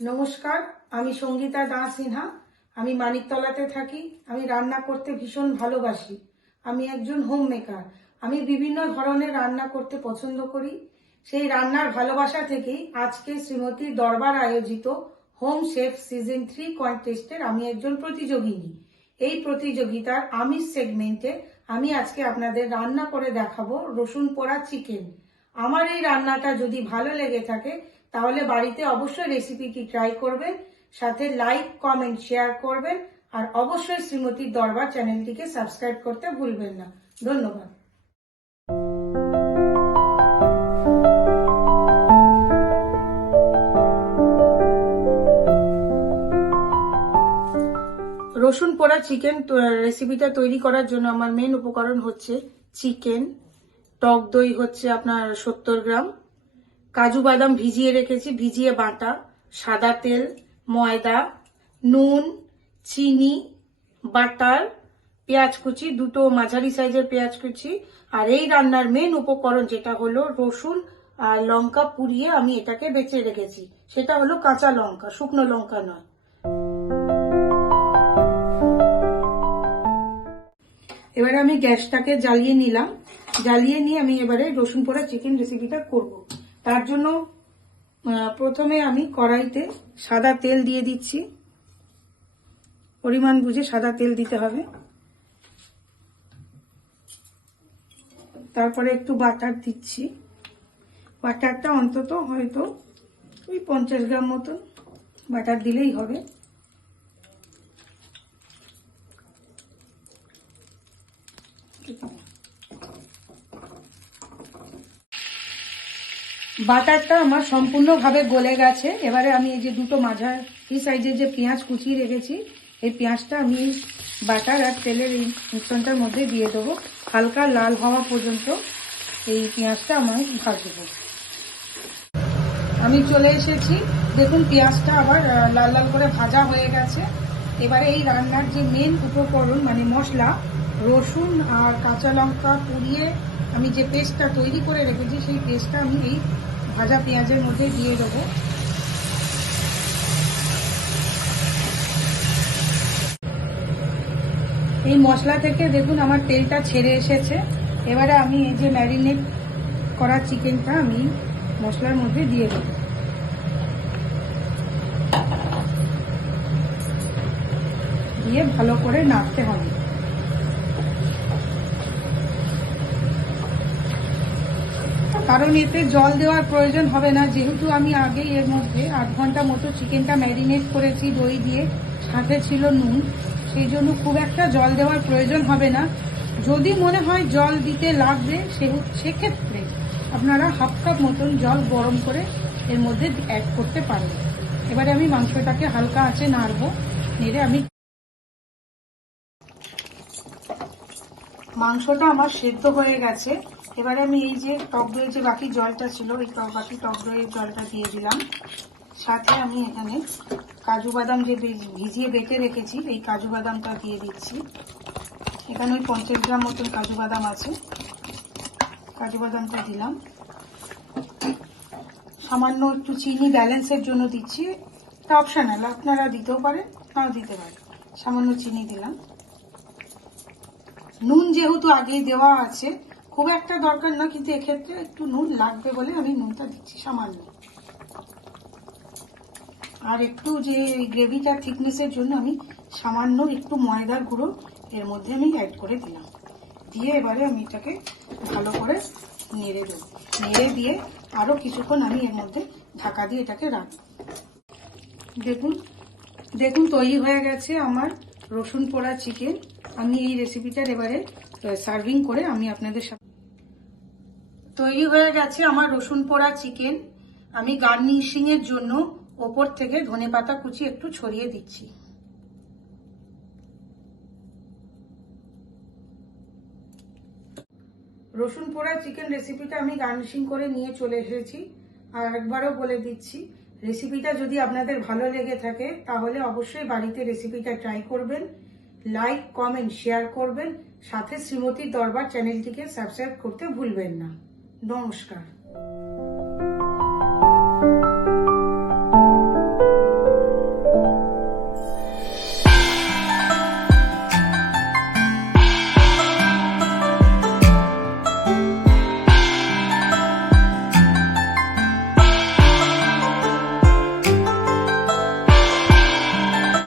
নমস্কার, আমি সঙ্গীতা দাস সিনহা। আমি মানিকতলাতে থাকি। আমি রান্না করতে ভীষণ ভালোবাসি। আমি একজন হোম মেকার আমি বিভিন্ন ধরনের রান্না করতে পছন্দ করি। সেই রান্নার ভালোবাসা থেকেই আজকে শ্রীমতীর দরবার আয়োজিত হোম শেফ সিজন থ্রি কন্টেস্টের আমি একজন প্রতিযোগিনী। এই প্রতিযোগিতার আমিষ সেগমেন্টে আমি আজকে আপনাদের রান্না করে দেখাবো রসুন পোড়া চিকেন আমার এই রান্নাটা যদি ভালো লেগে থাকে তাহলে বাড়িতে অবশ্যই রেসিপিটি ট্রাই করবেন, সাথে লাইক কমেন্ট শেয়ার করবেন, আর অবশ্যই শ্রীমতীর দরবার চ্যানেলটিকে সাবস্ক্রাইব করতে ভুলবেন না। ধন্যবাদ। রসুন পোড়া চিকেন রেসিপিটা তৈরি করার জন্য আমার মেন উপকরণ হচ্ছে চিকেন টক দই হচ্ছে আপনার সত্তর গ্রাম কাজু বাদাম ভিজিয়ে রেখেছি, ভিজিয়ে বাটা, সাদা তেল, ময়দা, নুন, চিনি, বাটার, পেঁয়াজ কুচি, দুটো মাঝারি সাইজের পেঁয়াজ কুচি আর এই রান্নার মেন উপকরণ যেটা হলো রসুন আর লঙ্কা পুড়িয়ে আমি এটাকে বেঁচে রেখেছি। সেটা হলো কাঁচা লঙ্কা, শুকনো লঙ্কা নয়। এবারে আমি গ্যাসটাকে জ্বালিয়ে নিলাম। জ্বালিয়ে নিয়ে আমি এবারে রসুন পোড়া চিকেন রেসিপিটা করব। তার জন্য প্রথমে আমি কড়াইতে সাদা তেল দিয়ে দিচ্ছি। পরিমাণ বুঝে সাদা তেল দিতে হবে। তারপরে একটু বাটার দিচ্ছি। বাটারটা অন্তত হয়তো ওই পঞ্চাশ গ্রাম মতন বাটার দিলেই হবে। বাটারটা আমার সম্পূর্ণভাবে গলে গেছে। এবারে আমি এই যে দুটো মাঝারি সাইজের যে পেঁয়াজ কুচিয়ে রেখেছি, এই পেঁয়াজটা আমি বাটার আর তেলের এই মিশ্রণটার মধ্যে দিয়ে দেবো। হালকা লাল হওয়া পর্যন্ত এই পেঁয়াজটা আমি ভাজবো। আমি চলে এসেছি। দেখুন, পেঁয়াজটা আবার লাল লাল করে ভাজা হয়ে গেছে। এবারে এই রান্নার যে মেন উপকরণ মানে মশলা, রসুন আর কাঁচা লঙ্কা পুড়িয়ে আমি যে পেস্টটা তৈরি করে রেখেছি, সেই পেস্টটা আমি এই ভাজা পেঁয়াজের মধ্যে দিয়ে দেবো। এই মশলা থেকে দেখুন আমার তেলটা ছেড়ে এসেছে। এবারে আমি এই যে ম্যারিনেট করা চিকেনটা আমি মশলার মধ্যে দিয়ে দেবো। দিয়ে ভালো করে নাড়তে হবে। কারণ এতে জল দেওয়ার প্রয়োজন হবে না। যেহেতু আমি আগে এর মধ্যে আধ ঘণ্টা মতো চিকেনটা ম্যারিনেট করেছি, দই দিয়ে সাথে ছিল নুন, সেই জন্য খুব একটা জল দেওয়ার প্রয়োজন হবে না। যদি মনে হয় জল দিতে লাগবে সেক্ষেত্রে আপনারা হাফ কাপ মতন জল গরম করে এর মধ্যে অ্যাড করতে পারেন। এবারে আমি মাংসটাকে হালকা আঁচে নাড়বো, নেড়ে আমি মাংসটা আমার সেদ্ধ হয়ে গেছে। এবারে আমি এই যে টক দইয়ের যে বাকি জলটা ছিল এই টক বাকি টক দইয়ের জলটা দিয়ে দিলাম। সাথে আমি এখানে কাজু বাদাম যে ভিজিয়ে বেটে রেখেছি, এই কাজু বাদামটা দিয়ে দিচ্ছি। এখানে ওই পঞ্চাশ গ্রাম মতন কাজু বাদাম আছে। কাজু বাদামটা দিলাম। সামান্য একটু চিনি ব্যালেন্সের জন্য দিচ্ছি। এটা অপশনাল আপনারা দিতেও পারেন, নাও দিতে পারেন। সামান্য চিনি দিলাম। নুন যেহেতু আগেই দেওয়া আছে, খুব একটা দরকার না, কিন্তু এক্ষেত্রে একটু নুন লাগবে বলে আমি নুনটা দিচ্ছি সামান্য। আর একটু যে গ্রেভিটা থিকনেসের জন্য আমি সামান্য একটু ময়দার গুঁড়ো এর মধ্যে আমি অ্যাড করে দিলাম। দিয়ে এবারে আমি এটাকে ভালো করে নেড়ে দেবো। নেড়ে দিয়ে আরও কিছুক্ষণ আমি এর মধ্যে ঢাকা দিয়ে এটাকে রাখব। দেখুন দেখুন তৈরি হয়ে গেছে আমার রসুন পোড়া চিকেন আমি এই রেসিপিটার এবারে সার্ভিং করে আমি আপনাদের সাথে তৈরি হয়ে গেছে আমার রসুন পোড়া চিকেন আমি গার্নিশিং এর জন্য ওপর থেকে ধনেপাতা কুচি একটু ছড়িয়ে দিচ্ছি। রসুন পোড়া চিকেন রেসিপিটা আমি গার্নিশিং করে নিয়ে চলে এসেছি। আর একবারও বলে দিচ্ছি রেসিপিটা যদি আপনাদের ভালো লেগে থাকে, তাহলে অবশ্যই বাড়িতে রেসিপিটা ট্রাই করবেন। লাইক কমেন্ট শেয়ার করবেন। সাথে শ্রীমতী দরবার চ্যানেলটিকে সাবস্ক্রাইব করতে ভুলবেন না। নমস্কার।